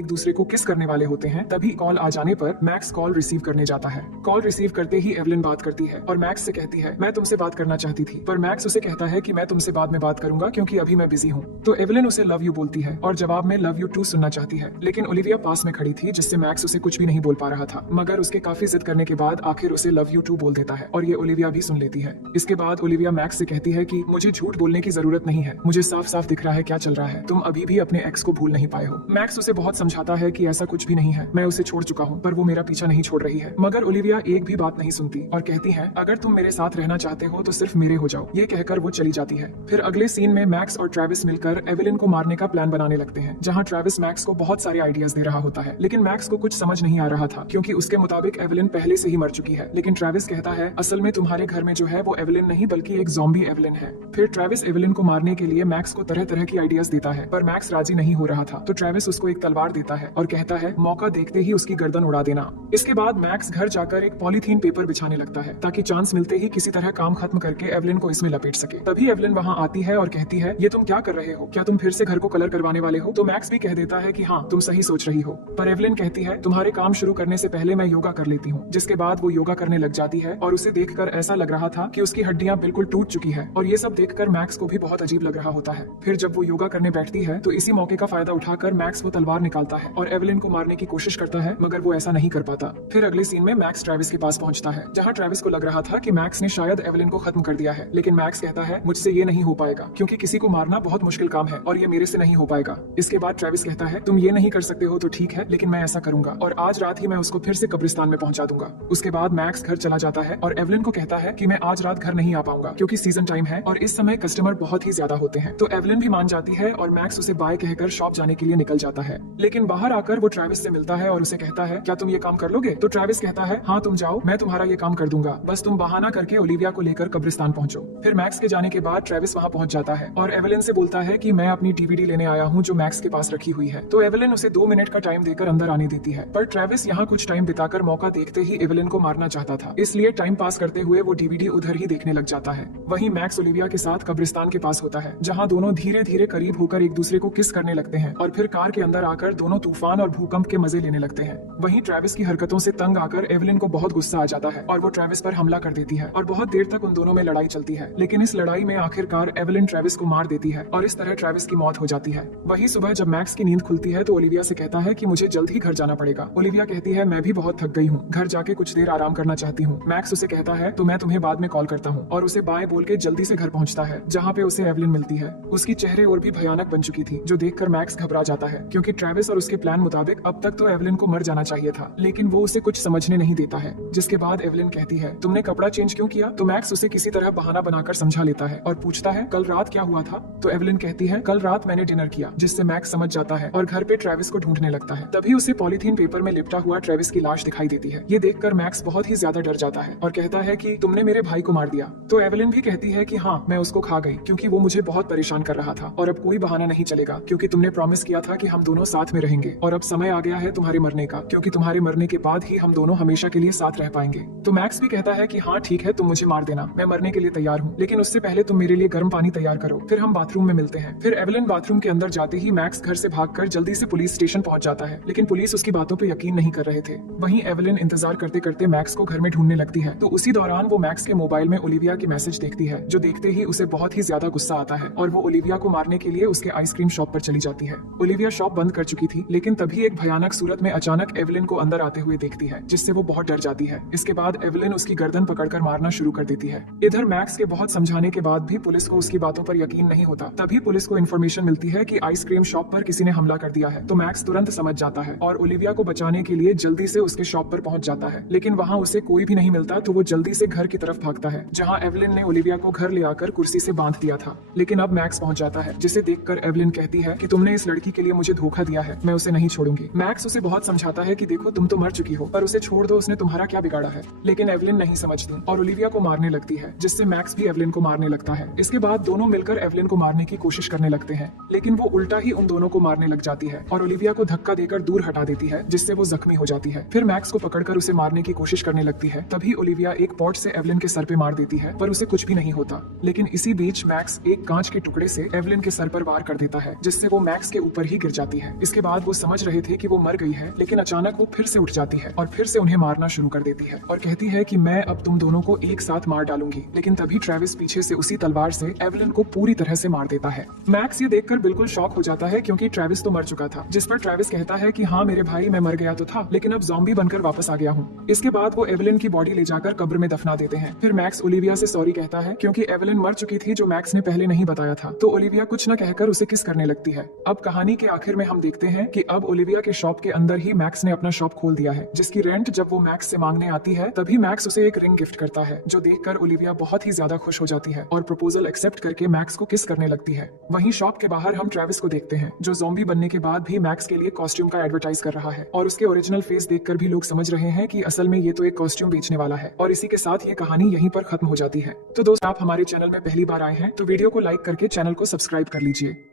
एक दूसरे को किस करने वाले होते हैं, तभी कॉल आ जाने पर मैक्स कॉल रिसीव करने जाता है। कॉल रिसीव करते ही एवलिन बात करती है और मैक्स से कहती है मैं तुमसे बात करना चाहती थी, पर मैक्स उसे कहता है कि मैं तुमसे बाद में बात करूंगा क्योंकि अभी मैं बिजी हूँ। तो एवलिन उसे लव यू बोलती है और जवाब में लव यू टू सुनना चाहती है, लेकिन ओलिविया पास में खड़ी थी जिससे मैक्स उसे कुछ भी नहीं बोल पा रहा था, मगर उसके काफी जिद करने के बाद आखिर उसे लव यू टू बोल देता है और ये ओलिविया भी सुन लेती है। इसके बाद ओलिविया मैक्स से कहती है कि मुझे झूठ बोलने की जरूरत नहीं है, मुझे साफ साफ दिख रहा है क्या चल रहा है, तुम अभी भी अपने एक्स को भूल नहीं पाए हो। मैक्स उसे बहुत समझाता है कि ऐसा कुछ भी नहीं है, मैं उसे छोड़ चुका हूँ, पर वो मेरा पीछा नहीं छोड़ रही है। मगर ओलिविया एक भी बात नहीं सुनती और कहती है अगर तुम मेरे साथ रहना चाहते हो तो सिर्फ मेरे हो जाओ। ये कहकर वो चली जाती है। फिर अगले सीन में मैक्स और ट्रेविस मिलकर एवलिन को मारने का प्लान बनाने लगते हैं, जहाँ ट्रेविस मैक्स को बहुत सारे आइडियाज दे रहा होता है, लेकिन मैक्स को कुछ समझ नहीं आ रहा था क्योंकि उसके मुताबिक एवलिन पहले से ही मर चुकी है। लेकिन ट्रेविस कहता है असल में तुम्हारे घर में जो है वो एवलिन नहीं बल्कि एक ज़ॉम्बी एवलिन है। फिर ट्रेविस एवलिन को मारने के लिए मैक्स को तरह तरह की आइडियाज देता है, पर मैक्स राजी नहीं हो रहा था। तो ट्रेविस उसको एक तलवार देता है और कहता है मौका देखते ही उसकी गर्दन उड़ा देना। इसके बाद मैक्स घर जाकर एक पॉलीथीन पेपर बिछाने लगता है ताकि चांस मिलते ही किसी तरह काम खत्म करके एवलिन को इसमें लपेट सके। तभी एवलिन वहाँ आती है और कहती है ये तुम क्या कर रहे हो, क्या तुम फिर से घर को कलर करवाने वाले हो? तो मैक्स भी कह देता है कि हाँ तुम सही सोच रही हो, पर एवलिन कहती है तुम्हारे काम शुरू करने से पहले मैं योगा कर लेती हूँ। जिसके बाद वो योगा करने लग जाती है और उसे देखकर ऐसा लग रहा था कि उसकी हड्डियां बिल्कुल टूट चुकी है और ये सब देखकर मैक्स को भी बहुत अजीब लग रहा होता है। फिर जब वो योगा करने बैठती है तो इसी मौके का फायदा उठाकर मैक्स वो तलवार निकालता है और एवलिन को मारने की कोशिश करता है, मगर वो ऐसा नहीं कर पाता। फिर अगले सीन में मैक्स ट्रेविस के पास पहुंचता है, जहाँ ट्रेविस को लग रहा था कि मैक्स ने शायद एवलिन को खत्म कर दिया है, लेकिन मैक्स कहता है मुझसे ये नहीं हो पाएगा क्योंकि किसी को मारना बहुत मुश्किल काम है और ये मेरे से नहीं हो पाएगा। इसके बाद ट्रेविस कहता है तुम ये नहीं कर सकते हो तो ठीक है, लेकिन मैं ऐसा करूंगा और आज रात ही मैं उसको फिर से कब्रिस्तान में पहुंचा दूंगा। उसके बाद मैक्स घर चला जाता है और एवलिन को कहता है कि मैं आज रात घर नहीं आ पाऊंगा क्योंकि सीजन टाइम है और इस समय कस्टमर बहुत ही ज्यादा होते हैं। तो एवलिन भी मान जाती है और मैक्स उसे बाय कहकर शॉप जाने के लिए निकल जाता है, लेकिन बाहर आकर वो ट्रेविस से मिलता है और उसे कहता है क्या तुम ये काम कर लोगे? तो ट्रेविस कहता है हाँ तुम जाओ, मैं तुम्हारा ये काम कर दूंगा, बस तुम बहाना करके ओलिविया को लेकर कब्रिस्तान पहुंचो। फिर मैक्स के जाने के बाद ट्रेविस वहाँ पहुंच जाता है और एवलिन से बोलता है कि मैं अपनी डीवीडी लेने आया हूँ जो मैक्स के पास रखी हुई है। तो एवलिन उसे 2 मिनट का टाइम देकर अंदर आने देती है, पर ट्रेविस यहाँ कुछ टाइम बिताकर मौका देखते ही एवलिन को मारना चाहता था, इसलिए टाइम पास करते हुए वो डीवीडी उधर ही देखने लग जाता है। वहीं मैक्स ओलिविया के साथ कब्रिस्तान के पास होता है, जहाँ दोनों धीरे धीरे करीब होकर एक दूसरे को किस करने लगते हैं और फिर कार के अंदर आकर दोनों तूफान और भूकंप के मजे लेने लगते हैं। वहीं ट्रेविस की हरकतों से तंग आकर एवलिन को बहुत गुस्सा आ जाता है और वो ट्रेविस पर हमला कर देती है और बहुत देर तक उन दोनों में लड़ाई चलती है, लेकिन इस लड़ाई में आखिरकार एवलिन ट्रेविस को मार देती है और इस तरह ट्रेविस की मौत हो जाती है। वहीं सुबह जब मैक्स की नींद खुलती है तो ओलिविया से कहता है कि मुझे जल्द ही घर जाना पड़ेगा। ओलिविया कहती है मैं भी बहुत थक गई हूँ, घर जाके कुछ देर आराम करना चाहती हूँ। मैक्स उसे कहता है तो मैं तुम्हें बाद में कॉल करता हूँ और उसे बाय बोल के जल्दी से घर पहुँचता है, जहाँ पे उसे एवलिन मिलती है। उसकी चेहरे और भी भयानक बन चुकी थी, जो देखकर मैक्स घबरा जाता है क्योंकि ट्रेविस और उसके प्लान मुताबिक अब तक तो एवलिन को मर जाना चाहिए था, लेकिन वो उसे कुछ समझने नहीं देता है। जिसके बाद एवलिन कहती है तुमने कपड़ा चेंज क्यों किया? तो मैक्स उसे किसी तरह बहाना बनाकर समझा लेता है और पूछता है कल रात क्या हुआ था? तो एवलिन कहती है कल रात मैंने डिनर किया, जिससे मैक्स समझ जाता है और घर पे ट्रेविस को ढूंढने लगता है। तभी उसे पॉलीथीन पेपर में लिपटा हुआ ट्रेविस की लाश दिखाई देती है। ये देखकर मैक्स बहुत ही ज्यादा डर जाता है और कहता है कि तुमने मेरे भाई को मार दिया। तो एवलिन भी कहती है कि हाँ मैं उसको खा गई क्योंकि वो मुझे बहुत परेशान कर रहा था और अब कोई बहाना नहीं चलेगा क्योंकि तुमने प्रॉमिस किया था कि हम दोनों साथ में रहेंगे और अब समय आ गया है तुम्हारे मरने का, क्योंकि तुम्हारे मरने के बाद ही हम दोनों हमेशा के लिए साथ रह पाएंगे। तो मैक्स भी कहता है कि हाँ ठीक है तुम मुझे मार देना, मैं मरने के लिए तैयार हूँ, लेकिन उससे पहले तुम मेरे लिए गर्म पानी तैयार करो, फिर हम बाथरूम में मिलते हैं। फिर एवलिन बाथरूम के अंदर जाते ही मैक्स घर से भागकर जल्दी से पुलिस स्टेशन पहुंच जाता है, लेकिन पुलिस उसकी बातों पर यकीन नहीं कर रहे थे। वहीं एवलिन इंतजार करते करते मैक्स को घर में ढूंढने लगती है। तो उसी दौरान वो मैक्स के मोबाइल में ओलिविया की मैसेज देखती है, जो देखते ही उसे बहुत ही ज्यादा गुस्सा आता है और वो ओलिविया को मारने के लिए उसके आइसक्रीम शॉप पर चली जाती है। ओलिविया शॉप बंद कर चुकी थी, लेकिन तभी एक भयानक सूरत में अचानक एवलिन को अंदर आते हुए देखती है, जिससे वो बहुत डर जाती है। इसके बाद एवलिन उसकी गर्दन पकड़कर मारना शुरू कर देती है। इधर मैक्स के बहुत समझाने के बाद भी पुलिस को उसकी बातों पर यकीन नहीं होता। तभी पुलिस को इन्फॉर्मेशन मिलती है कि आइसक्रीम शॉप पर किसी ने हमला कर दिया है। तो मैक्स तुरंत समझ जाता है और ओलिविया को बचाने के लिए जल्दी से उसके शॉप पर पहुंच जाता है, लेकिन वहाँ उसे कोई भी नहीं मिलता। तो वो जल्दी से घर की तरफ भागता है, जहाँ एवलिन ने ओलिविया को घर ले आकर कुर्सी से बांध दिया था। लेकिन अब मैक्स पहुंच जाता है, जिसे देखकर एवलिन कहती है कि तुमने इस लड़की के लिए मुझे धोखा दिया है, मैं उसे नहीं छोड़ूंगी। मैक्स उसे बहुत समझाता है कि देखो तुम तो मर चुकी हो, पर उसे छोड़ दो, उसने तुम्हारा क्या बिगाड़ा है। लेकिन एवलिन नहीं समझती और ओलिविया को मारने लगती है, जिससे मैक्स भी एवलिन को मारने लगता है। इसके बाद दोनों मिलकर एवलिन को मारने की कोशिश करने लगते हैं, लेकिन वो उल्टा ही उन दोनों को मारने लग जाती है और ओलिविया को धक्का देकर दूर हटा देती है, जिससे वो जख्मी हो जाती है। फिर मैक्स को पकड़कर उसे मारने की कोशिश करने लगती है। तभी ओलिविया एक पॉट से एवलिन के सर पे मार देती है, पर उसे कुछ भी नहीं होता। लेकिन इसी बीच मैक्स एक कांच के टुकड़े से एवलिन के सर पर वार कर देता है, जिससे वो मैक्स के ऊपर ही गिर जाती है। इसके बाद वो समझ रहे थे कि वो मर गई है, लेकिन अचानक वो फिर से उठ जाती है और फिर से उन्हें मारना शुरू कर देती है और कहती है कि मैं अब तुम दोनों को एक साथ मार डालूंगी। लेकिन तभी ट्रेविस पीछे से उसी तलवार से एवलिन को पूरी तरह से मार देता है। मैक्स ये देखकर बिल्कुल शॉक हो जाता है क्योंकि ट्रेविस तो मर चुका था, जिस पर ट्रेविस कहता है कि हाँ मेरे भाई, मैं मर गया तो था, लेकिन अब ज़ॉम्बी बनकर वापस आ गया हूँ। इसके बाद वो एवलिन की बॉडी ले जाकर कब्र में दफना देते हैं। फिर मैक्स ओलिविया से सॉरी कहता है क्योंकि एवलिन मर चुकी थी, जो मैक्स ने पहले नहीं बताया था। तो ओलिविया कुछ न कहकर उसे किस करने लगती है। अब कहानी के आखिर में हम देखते हैं कि अब ओलिविया के शॉप के अंदर ही मैक्स ने अपना शॉप खोल दिया है, जिसकी रेंट जब वो मैक्स से मांगने आती है तभी मैक्स उसे एक रिंग गिफ्ट करता है, जो देखकर ओलिविया बहुत ही ज्यादा खुश हो जाती है और प्रपोजल एक्सेप्ट करके मैक्स को किस करने लगती है। वहीं शॉप के बाहर हम ट्रेविस को देखते हैं, जो ज़ॉम्बी बनने के बाद भी मैक्स के लिए कॉस्ट्यूम का एडवर्टाइज कर रहा है और उसके ओरिजिनल फेस देखकर भी लोग समझ रहे हैं कि असल में ये तो एक कॉस्ट्यूम बेचने वाला है। और इसी के साथ ये कहानी यहीं पर खत्म हो जाती है। तो दोस्त, आप हमारे चैनल में पहली बार आए हैं तो वीडियो को लाइक करके चैनल को सब्सक्राइब कर लीजिए।